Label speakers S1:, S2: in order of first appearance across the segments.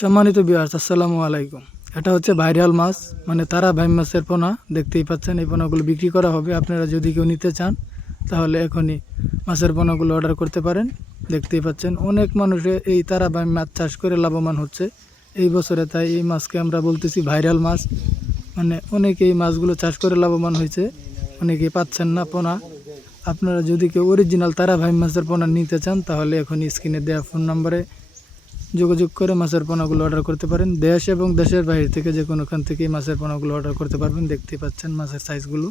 S1: সম্মানিত বিয়ার্স আসসালামু আলাইকুম। এটা হচ্ছে ভাইরাল মাছ মানে তারা ভাই মাছের পোনা, দেখতেই পাচ্ছেন এই পোনাগুলো বিক্রি করা হবে। আপনারা যদি কেউ নিতে চান, তাহলে এখনই মাছের পোনাগুলো অর্ডার করতে পারেন। দেখতেই পাচ্ছেন অনেক মানুষে এই তারা ভাই মাছ চাষ করে লাভবান হচ্ছে। এই বছরে তাই এই মাছকে আমরা বলতেছি ভাইরাল মাছ। মানে অনেকে এই মাছগুলো চাষ করে লাভবান হয়েছে অনেকে পাচ্ছেন না পোনা। আপনারা যদি কেউ অরিজিনাল তারা ভাই মাছের পোনা নিতে চান, তাহলে এখন স্ক্রিনে দেওয়া ফোন নম্বরে যোগাযোগ করে মাছের পোনাগুলো অর্ডার করতে পারেন। দেশ এবং দেশের বাইরে থেকে যে কোনোখান থেকেই মাছের পোনাগুলো অর্ডার করতে পারবেন দেখতে পাচ্ছেন মাছের সাইজগুলো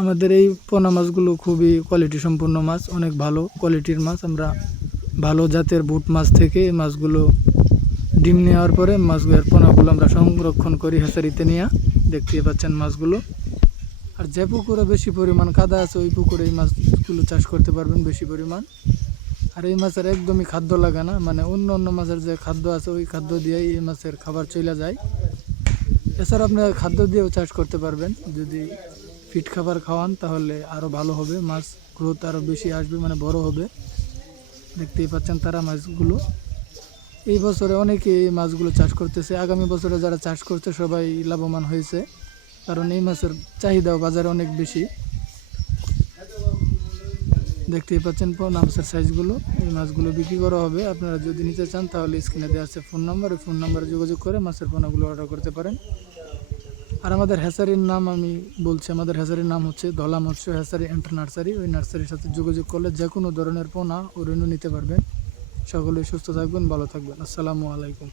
S1: আমাদের এই পোনা মাছগুলো খুবই কোয়ালিটি সম্পূর্ণ মাছ, অনেক ভালো কোয়ালিটির মাছ। আমরা ভালো জাতের বুট মাছ থেকে এই মাছগুলো ডিম নেওয়ার পরে মাছগুলোর পোনাগুলো আমরা সংরক্ষণ করি হেসারিতে নিয়ে। দেখতে পাচ্ছেন মাছগুলো। আর যে পুকুরে বেশি পরিমাণ কাদা আছে, ওই পুকুরে এই মাছগুলো চাষ করতে পারবেন বেশি পরিমাণ। আর এই মাছের একদমই খাদ্য লাগে না। মানে অন্য অন্য মাছের যে খাদ্য আছে, ওই খাদ্য দিয়েই এই মাছের খাবার চলে যায়। এছাড়া আপনি খাদ্য দিয়েও চাষ করতে পারবেন। যদি ফিট খাবার খাওয়ান, তাহলে আরও ভালো হবে। মাছ গ্রোথ আরও বেশি আসবে মানে বড় হবে। দেখতেই পাচ্ছেন তারা মাছগুলো। এই বছরে অনেকে এই মাছগুলো চাষ করতেছে। আগামী বছরে যারা চাষ করছে, সবাই লাভবান হয়েছে। কারণ এই মাছের চাহিদাও বাজারে অনেক বেশি। দেখতেই পাচ্ছেন পোনা মাছের সাইজগুলো এই মাছগুলো বিক্রি করা হবে। আপনারা যদি নিতে চান, তাহলে স্ক্রিনে দেওয়া আছে ফোন নাম্বার ওই ফোন নাম্বারে যোগাযোগ করে মাছের পোনাগুলো অর্ডার করতে পারেন। আর আমাদের হ্যাসারির নাম আমি বলছি, আমাদের হ্যাসারির নাম হচ্ছে ধলা মৎস্য হ্যাসারি এন্টার নার্সারি ওই নার্সারির সাথে যোগাযোগ করলে যে কোনো ধরনের পোনা ও নিতে পারবেন। সকলেই সুস্থ থাকবেন, ভালো থাকবেন। আসসালামু আলাইকুম।